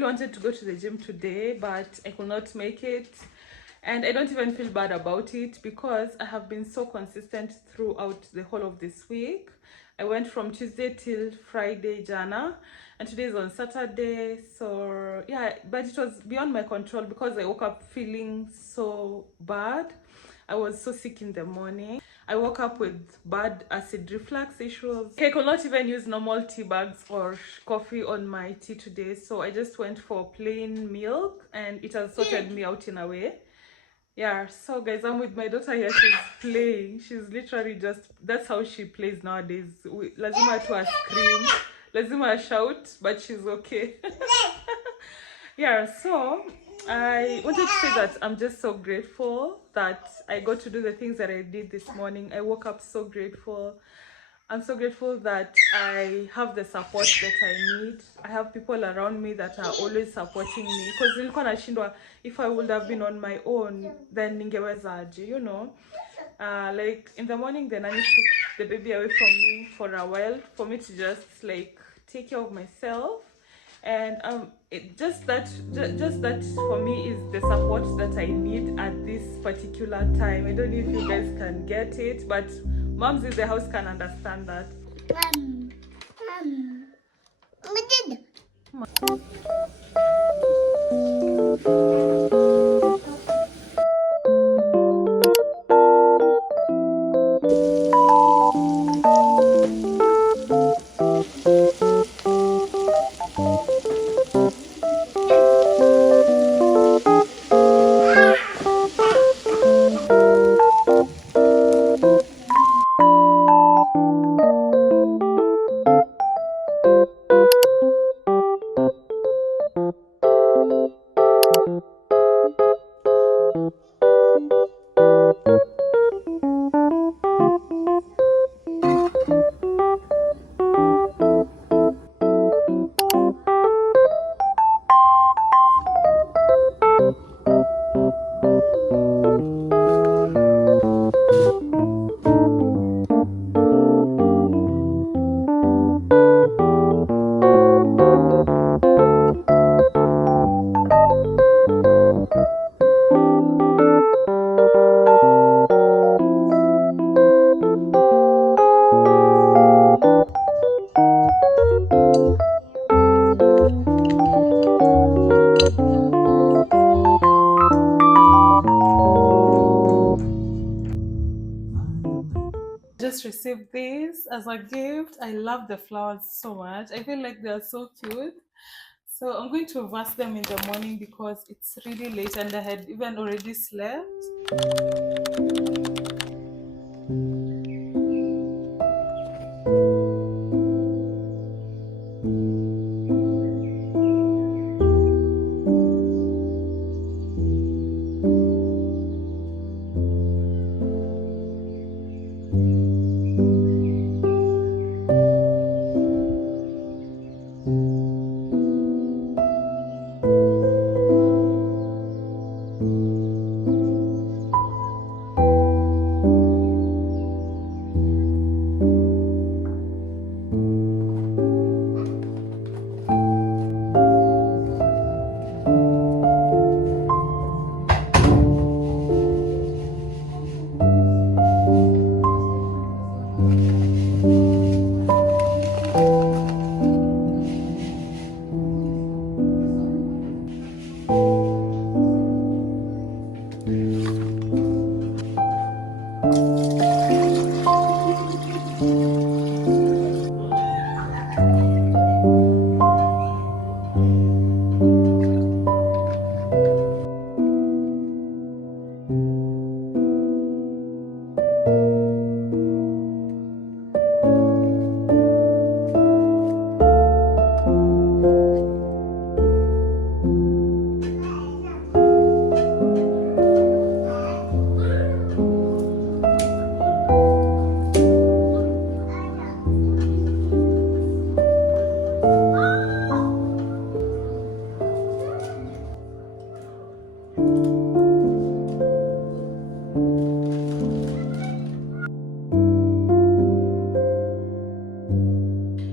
Wanted to go to the gym today, but I could not make it, and I don't even feel bad about it because I have been so consistent throughout the whole of this week. I went from Tuesday till Friday jana, and today is on Saturday. So yeah, but it was beyond my control because I woke up feeling so bad. I was so sick in the morning. I woke up with bad acid reflux issues. I could not even use normal tea bags or coffee on my tea today, so I just went for plain milk, and it has sorted me out in a way. Yeah, so guys, I'm with my daughter here. She's playing. She's literally just, that's how she plays nowadays. Lazima to scream, lazima shout, but she's okay. Yeah, so I wanted to say that I'm just so grateful that I got to do the things that I did this morning. I woke up so grateful. I'm so grateful that I have the support that I need. I have people around me that are always supporting me. Because nilikuwa nashindwa, if I would have been on my own, then ningewezaje, you know. Like in the morning, the nanny took the baby away from me for a while for me to just like take care of myself. And just that for me is the support that I need at this particular time. I don't know if you guys can get it, but moms in the house can understand that. Just received this as a gift. I love the flowers so much. I feel like they are so cute. So I'm going to vase them in the morning because it's really late and I had even already slept.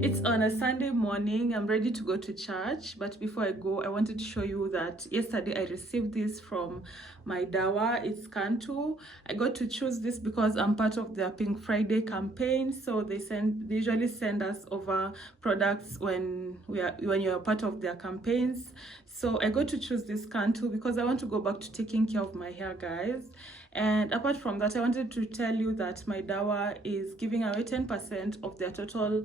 It's on a Sunday morning. I'm ready to go to church, but before I go, I wanted to show you that yesterday I received this from my dawa. It's Kantu. I got to choose this because I'm part of their Pink Friday campaign. So they usually send us over products when you're part of their campaigns. So I got to choose this Kantu because I want to go back to taking care of my hair, guys. And apart from that, I wanted to tell you that my dawa is giving away 10% of their total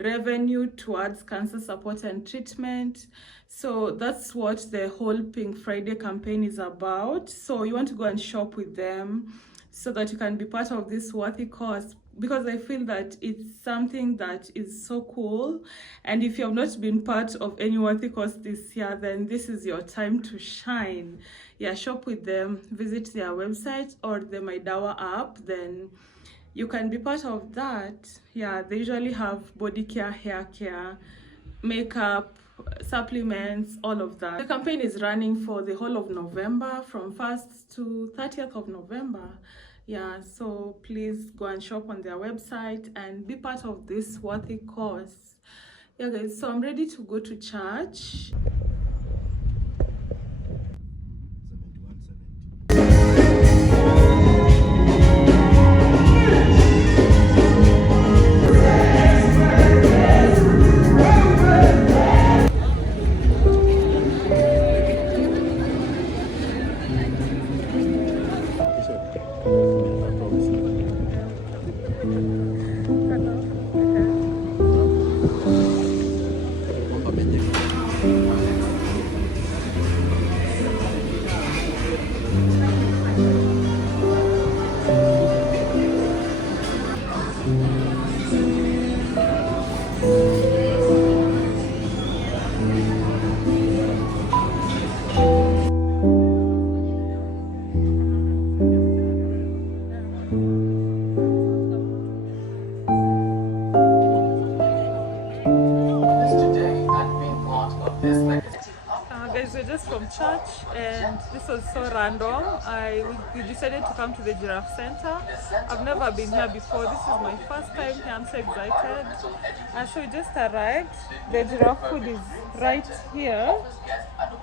revenue towards cancer support and treatment. So that's what the whole Pink Friday campaign is about. So you want to go and shop with them so that you can be part of this worthy cause, because I feel that it's something that is so cool. And if you have not been part of any worthy cause this year, then this is your time to shine. Yeah, shop with them, visit their website or the My Dawa app, then you can be part of that. Yeah, they usually have body care, hair care, makeup, supplements, all of that. The campaign is running for the whole of November, from 1st to 30th of November. Yeah, so please go and shop on their website and be part of this worthy cause. Yeah, guys, so I'm ready to go to church. Guys, we're just from church and this was so random. We decided to come to the giraffe center. I've never been here before. This is my first time here. I'm so excited. So we just arrived. The giraffe food is right here.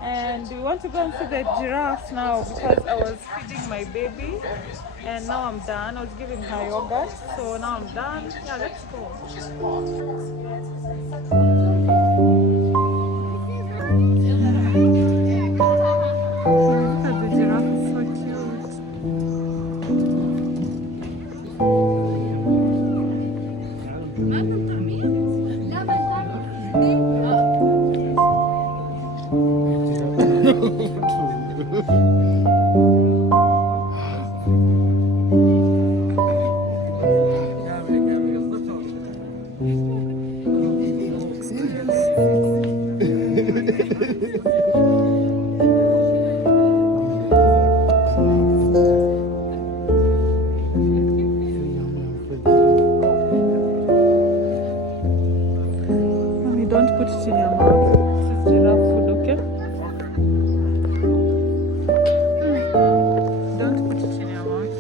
And we want to go and see the giraffe now because I was feeding my baby and now I'm done. I was giving her yogurt. So now I'm done. Yeah, let's go. put it in your mouth. This is giraffe food, okay? Don't put it in your mouth.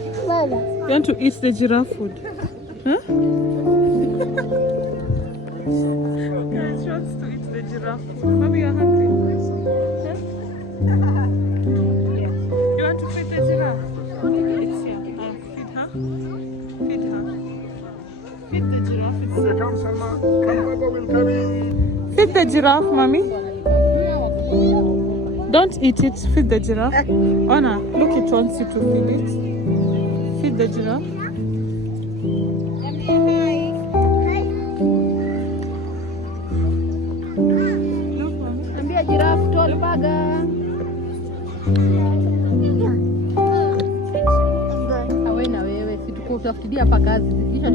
You want to eat the giraffe food? Huh? Guys, she wants to eat the giraffe food. Mommy, you're hungry? Huh? You want to feed the giraffe? It's here. Feed her. Feed her. Feed the giraffe. Feed the giraffe, mommy. Don't eat it. Feed the giraffe. Anna, look, it wants you to feed it. Feed the giraffe. Giraffe tall burger. Awe na wewe, situkutafutia hapa kazi. Kisha